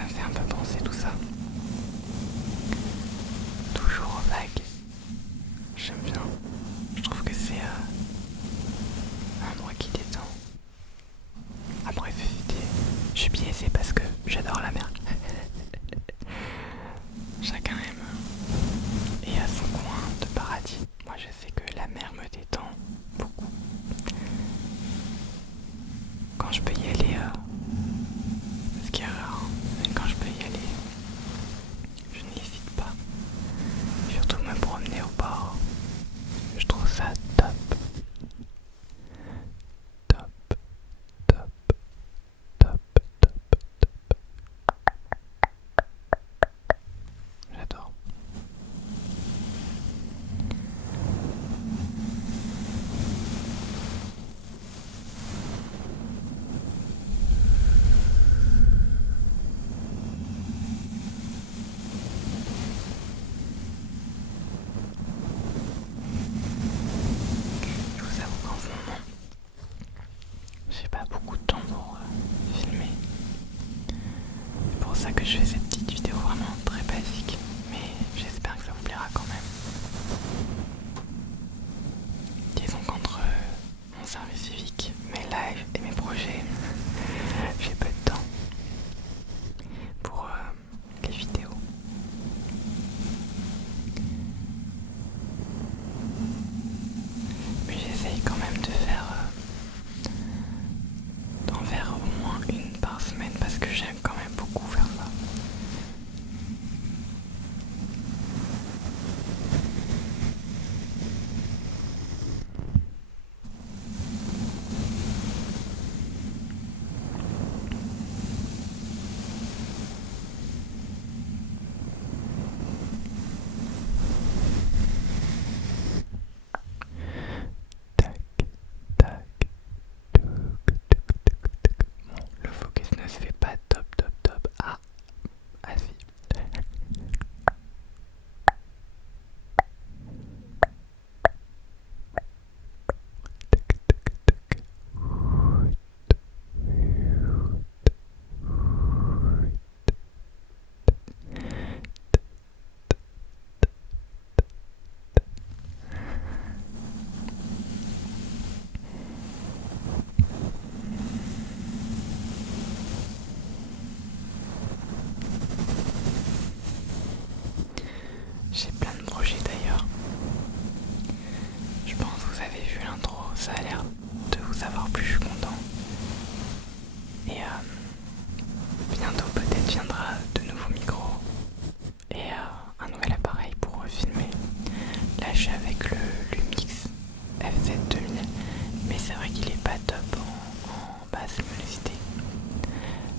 ça me fait un peu penser tout ça. Toujours vague. J'aime bien. Je trouve que c'est un endroit qui détend. Après, je suis biaisé parce que j'adore la mer. Chacun aime et a son coin de paradis. Moi, je sais que la mer me détend beaucoup. Quand je peux y aller, ce qui est rare, mais quand je peux y aller, je n'hésite pas. Surtout me promener au bord. Je trouve ça top. Top, top, top, top, top. J'adore. Je vous avoue qu'en ce moment, j'ai pas beaucoup de temps pour filmer. C'est pour ça que je fais cette petite vidéo vraiment très basique. Mais j'espère que ça vous plaira quand même. Disons qu'entre mon service civique, mes lives et mes projets, j'ai peu de temps pour les vidéos. Mais j'essaye quand même d'en faire au moins une par semaine parce que j'aime quand même beaucoup faire ça. Tac, tac, touc, touc, touc, touc. Bon, le focus ne se fait pas top, top, top. Ah si. J'ai plein de projets d'ailleurs. Je pense que vous avez vu l'intro, ça a l'air de vous avoir plu, je suis content. Et bientôt peut-être viendra de nouveaux micros et un nouvel appareil pour filmer. Là je suis avec le Lumix F7 2000, mais c'est vrai qu'il est pas top en basse luminosité.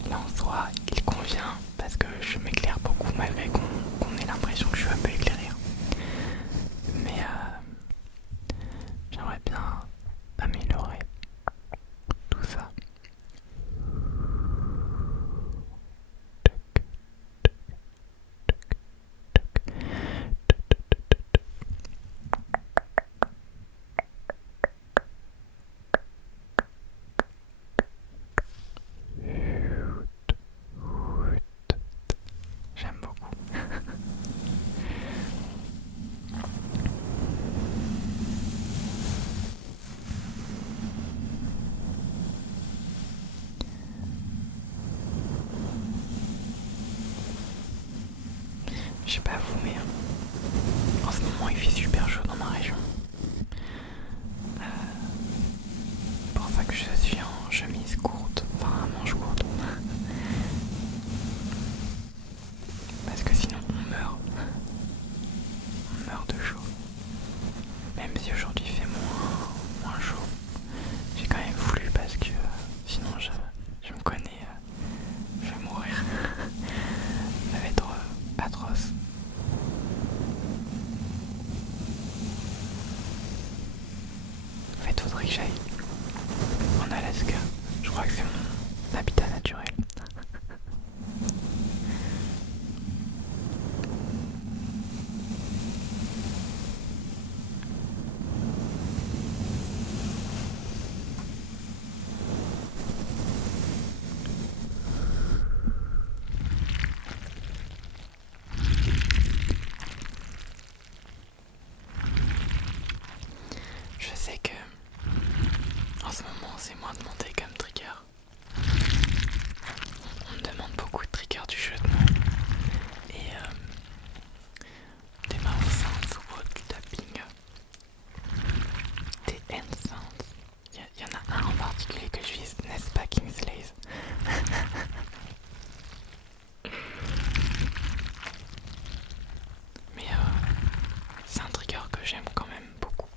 Là en soi il convient parce que je m'éclaire beaucoup malgré qu'on ait l'impression que je suis un peu éclairé. Mais j'aimerais bien améliorer tout ça. J'aime beaucoup. Je sais pas vous, mais en ce moment il fait super chaud dans ma région. C'est pour ça que je suis en chemise courte, enfin à manches courtes. Parce que sinon on meurt. On meurt de chaud. Même si aujourd'hui il fait moins chaud. J'ai quand même voulu parce que sinon je me connais, je vais mourir. Ça va être atroce. En fait, faudrait que j'aille en Alaska. Je crois que c'est mon habitat naturel. moins demandé comme trigger. On me demande beaucoup de triggers du chuchotement et des mouth sounds ou autres tapping, des hand sounds. Il y en a un en particulier que je vise, n'est-ce pas Kingslays? Mais c'est un trigger que j'aime quand même beaucoup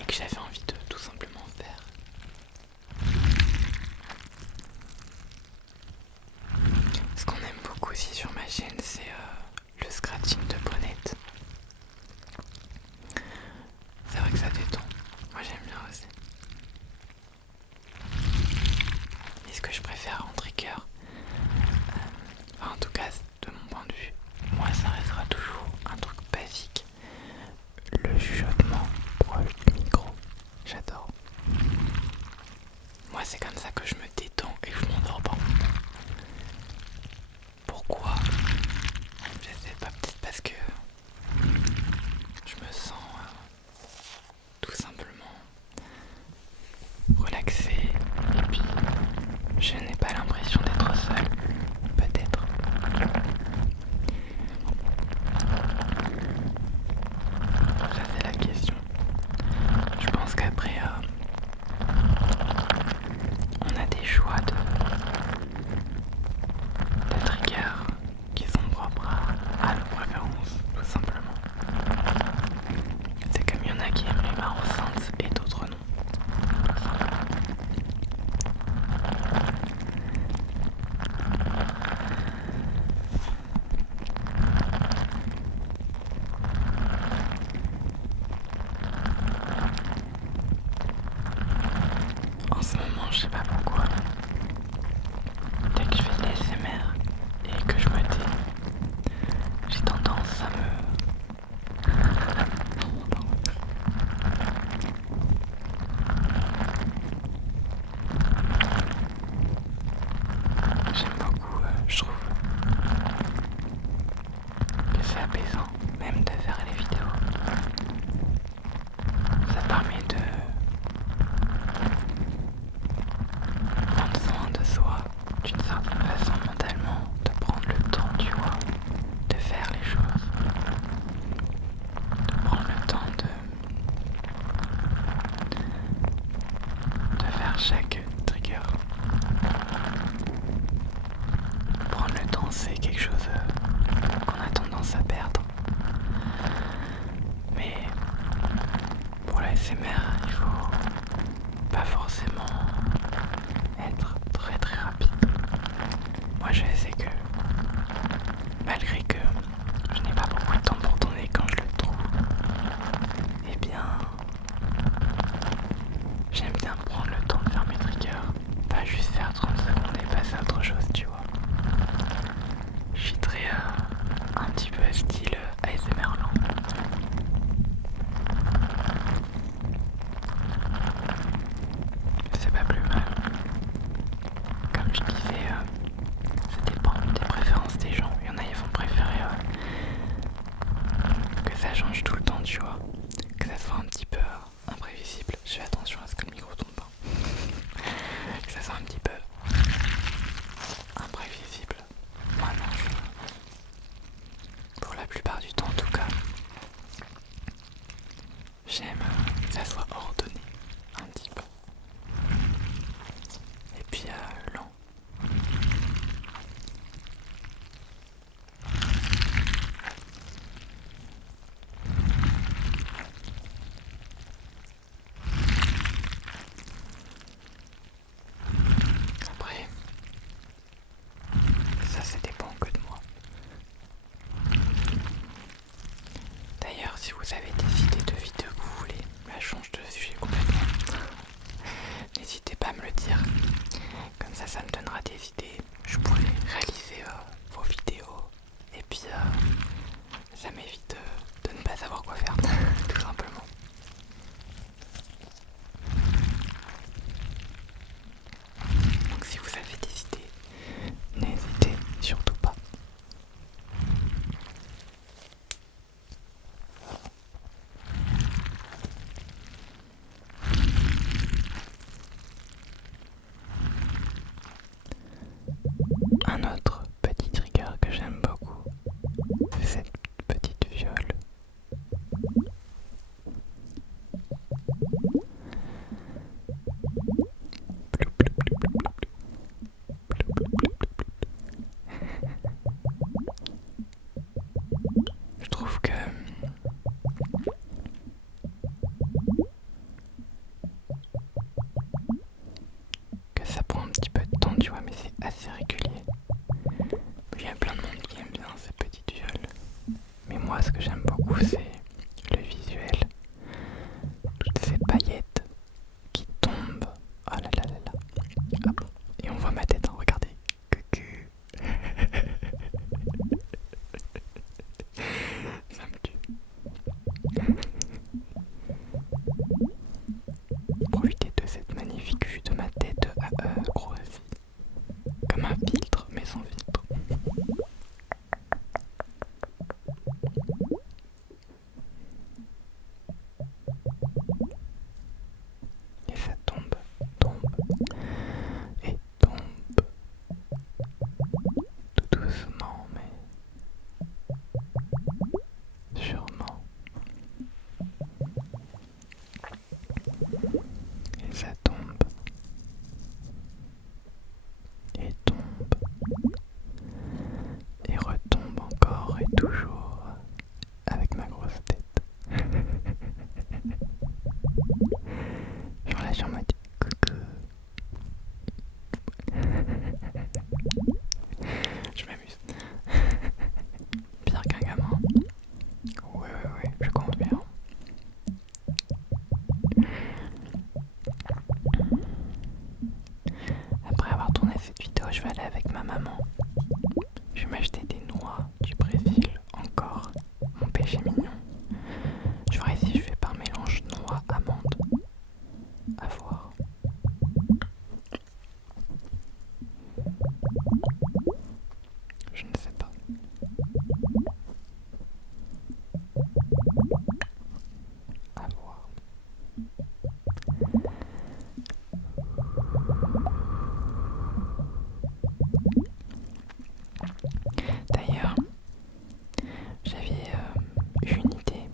et que j'avais envie de tout simplement faire. Ce qu'on aime beaucoup aussi sur ma chaîne, c'est le scratching de bonnette. C'est vrai que ça détend. Moi j'aime bien aussi. Et ce que je préfère en trigger, enfin, en tout cas de mon point de vue, moi ça restera toujours un truc basique. Le chuchotement proche du micro. J'adore. Moi c'est comme ça que je me détends et que je m'endors pas. Pourquoi? Je sais pas, peut-être parce que je me sens tout simplement relaxé et puis je n'ai pas l'impression d'être seul, peut-être. Ça c'est la question. Je pense qu'après on a des choix de triggers qui sont propres à nos préférences, tout simplement. C'est comme il y en a qui aiment les mouth sounds et d'autres non. Tout simplement. En ce moment, je sais pas pourquoi, dès que je fais de l'ASMR et que je me tais, j'ai tendance à me... J'aime beaucoup, je trouve que c'est apaisant, même de faire les vidéos. Ça permet de prendre soin de soi d'une certaine façon mentalement, de prendre le temps, tu vois, de faire les choses, de prendre le temps de faire chaque trigger. Prendre le temps, c'est quelque chose qu'on a tendance à perdre. Mais pour la SMR, il faut pas forcément être très très rapide. Moi je sais que malgré que je n'ai pas beaucoup de temps pour tourner quand je le trouve, eh bien j'aime bien prendre le temps de faire mes triggers, pas juste faire 30 secondes et passer à autre chose, tu vois. Je suis très un petit peu style ASMR lent. C'est pas plus mal. Comme je disais, ça dépend des préférences des gens. Il y en a, ils vont préférer que ça change tout le temps, tu vois. Que ça soit un petit peu imprévisible. Je fais attention à ce que le micro tombe pas. Que ça soit un petit peu imprévisible. Moi non, pour la plupart du temps en tout cas, j'aime que ça soit ordonné un petit peu. Et puis lent. Après, ça dépend que de moi. D'ailleurs, si vous avez des idées de vidéos que vous voulez, je change de sujet complètement. N'hésitez pas à me le dire. Comme ça me donnera des idées. Je pourrai réaliser vos vidéos. Et puis, ça m'évite de ne pas savoir quoi faire, tout simplement. Donc si vous avez des idées, n'hésitez surtout pas. je suis en mode coucou. Je m'amuse. Pire qu'un gamin. Ouais, je confirme. Après avoir tourné cette vidéo, je vais aller avec ma maman. Je vais m'acheter des noix du Brésil, encore. Mon péché mignon. Je verrai si je fais pas un mélange noix-amande. À voir. Je ne sais pas. À voir. D'ailleurs, j'avais eu une idée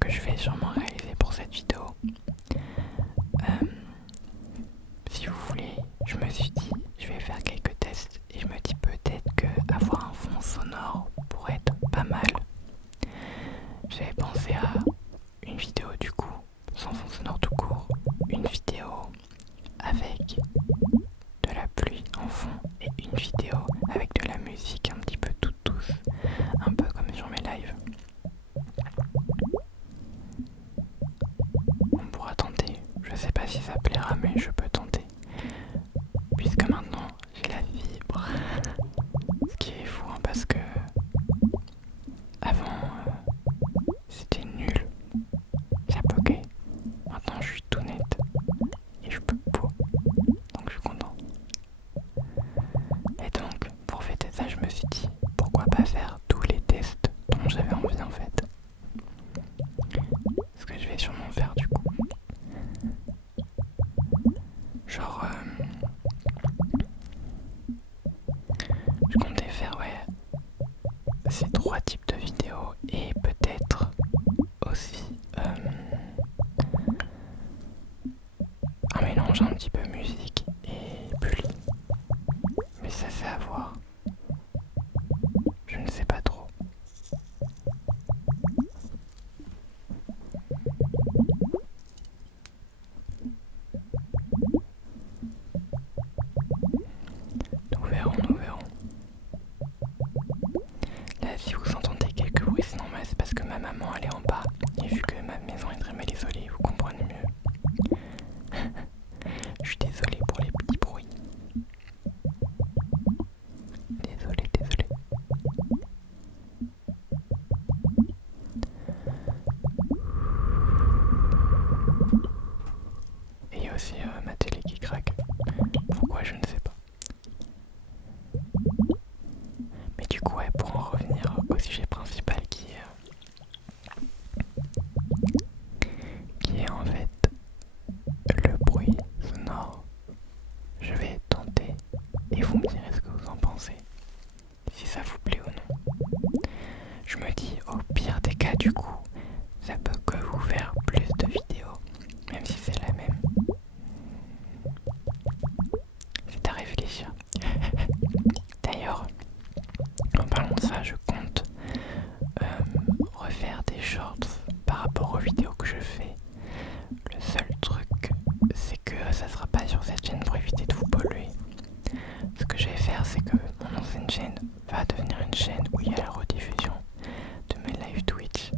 que je vais sûrement réaliser pour cette vidéo. Si vous voulez, je me suis dit, je vais faire quelques tests et je me dis peut-être que avoir un fond sonore pourrait être pas mal. J'avais pensé à une vidéo du coup, sans fond sonore tout court, une vidéo avec de la pluie en fond et une vidéo avec de la musique un petit peu toute douce, un peu comme sur mes lives. On pourra tenter, je sais pas si ça plaira mais je peux tenter. Puisque maintenant j'ai la fibre. Ce qui est fou hein, parce que avant c'était nul, ça bloquait. Maintenant je suis tout net et je peux pas. Donc je suis content. Et donc pour fêter ça je me suis dit pourquoi pas faire tous les tests dont j'avais envie en fait. Ce que je vais sûrement faire du coup. Genre je comptais faire ces 3 types de vidéos et peut-être aussi un mélange un petit peu musique et pluie. Mais ça c'est à voir. Je ne sais pas trop. Nous verrons. Là si vous entendez quelques bruits c'est normal, c'est parce que ma maman elle est en bas. Et vu que ma maison est très mal isolée, vous comprenez mieux. Je suis désolé pour les petits bruits. Désolé. Et il y a aussi ma télé qui craque. Pourquoi je ne sais pas. Mais du coup pour en revenir au sujet principal qui est en fait le bruit sonore, je vais tenter et vous me direz ce que vous en pensez, si ça vous plaît ou non. Je me dis au pire des cas du coup, ça peut que vous faire plus de vidéos, même si c'est la même. C'est à réfléchir. D'ailleurs, en parlant de ça, je compte refaire des shorts par rapport aux vidéos que je fais. Le seul truc, c'est que ça sera pas sur cette chaîne pour éviter de vous polluer. Ce que je vais faire, c'est que mon ancienne chaîne va devenir une chaîne où il y a la rediffusion de mes live Twitch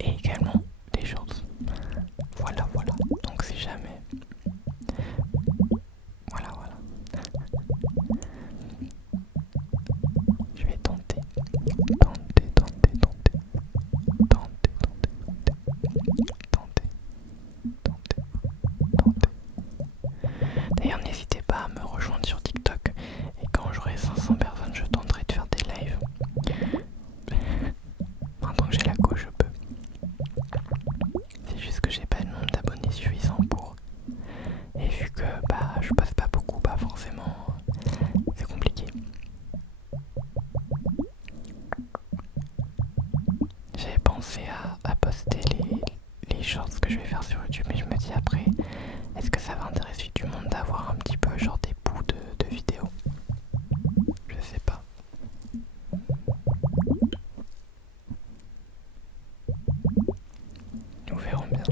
et également des shorts. Voilà. Donc si jamais... Voilà. Je vais tenter. D'ailleurs, n'hésitez pas à me rejoindre sur TikTok et quand j'aurai 500 personnes, je tenterai de faire des lives. Maintenant que j'ai la go, je peux. C'est juste que j'ai pas le nombre d'abonnés suffisant pour. Et vu que je passe pas beaucoup, forcément, c'est compliqué. J'avais pensé à poster les shorts que je vais faire sur YouTube, mais je me dis après, est-ce que ça va intéresser du monde d'avoir un petit peu genre des bouts de vidéos? Je sais pas. Nous verrons bien.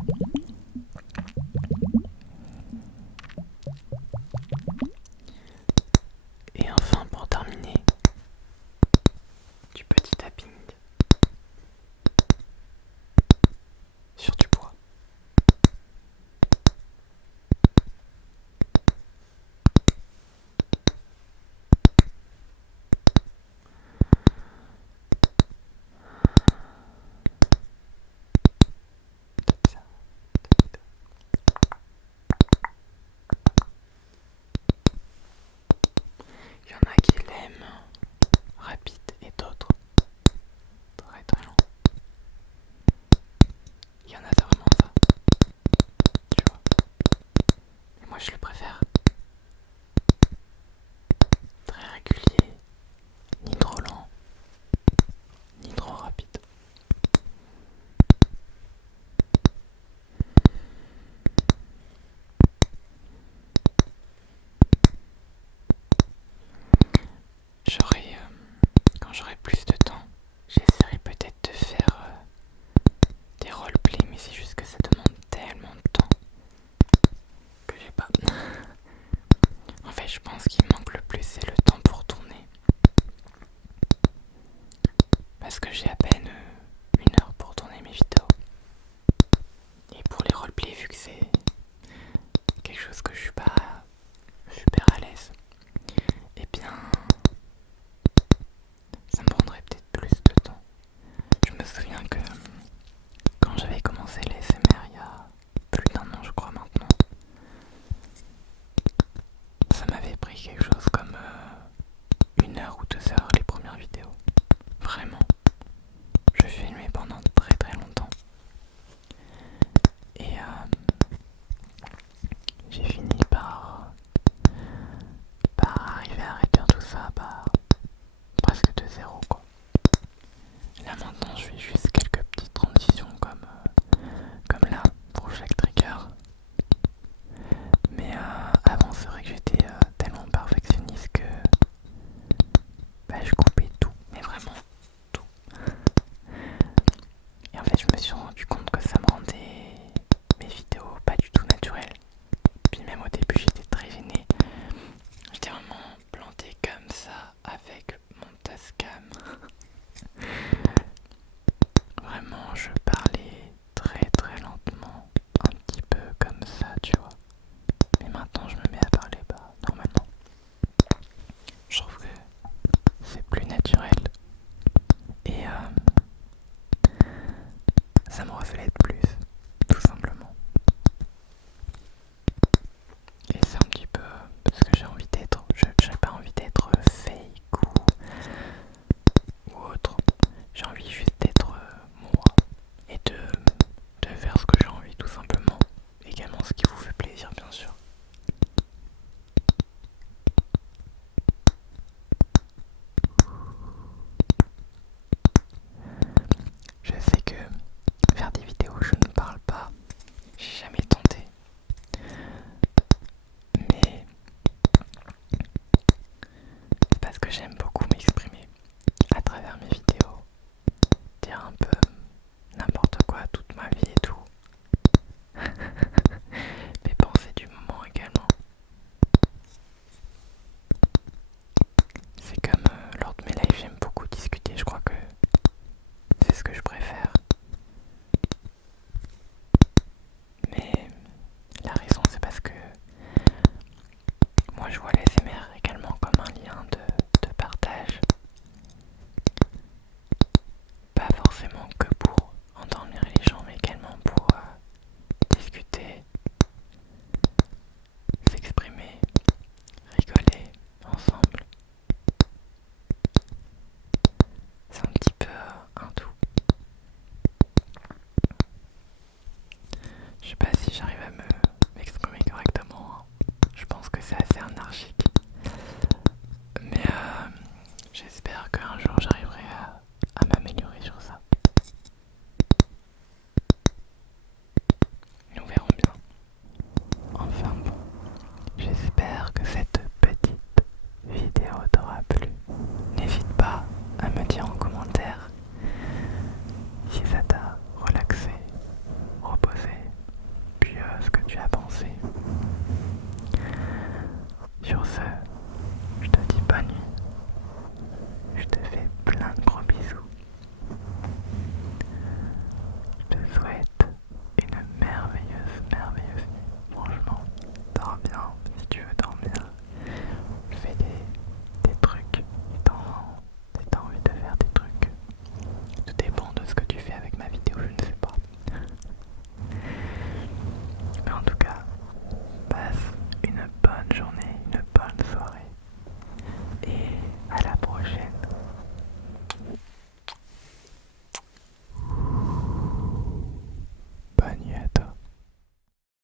Je sais pas si j'arrive à me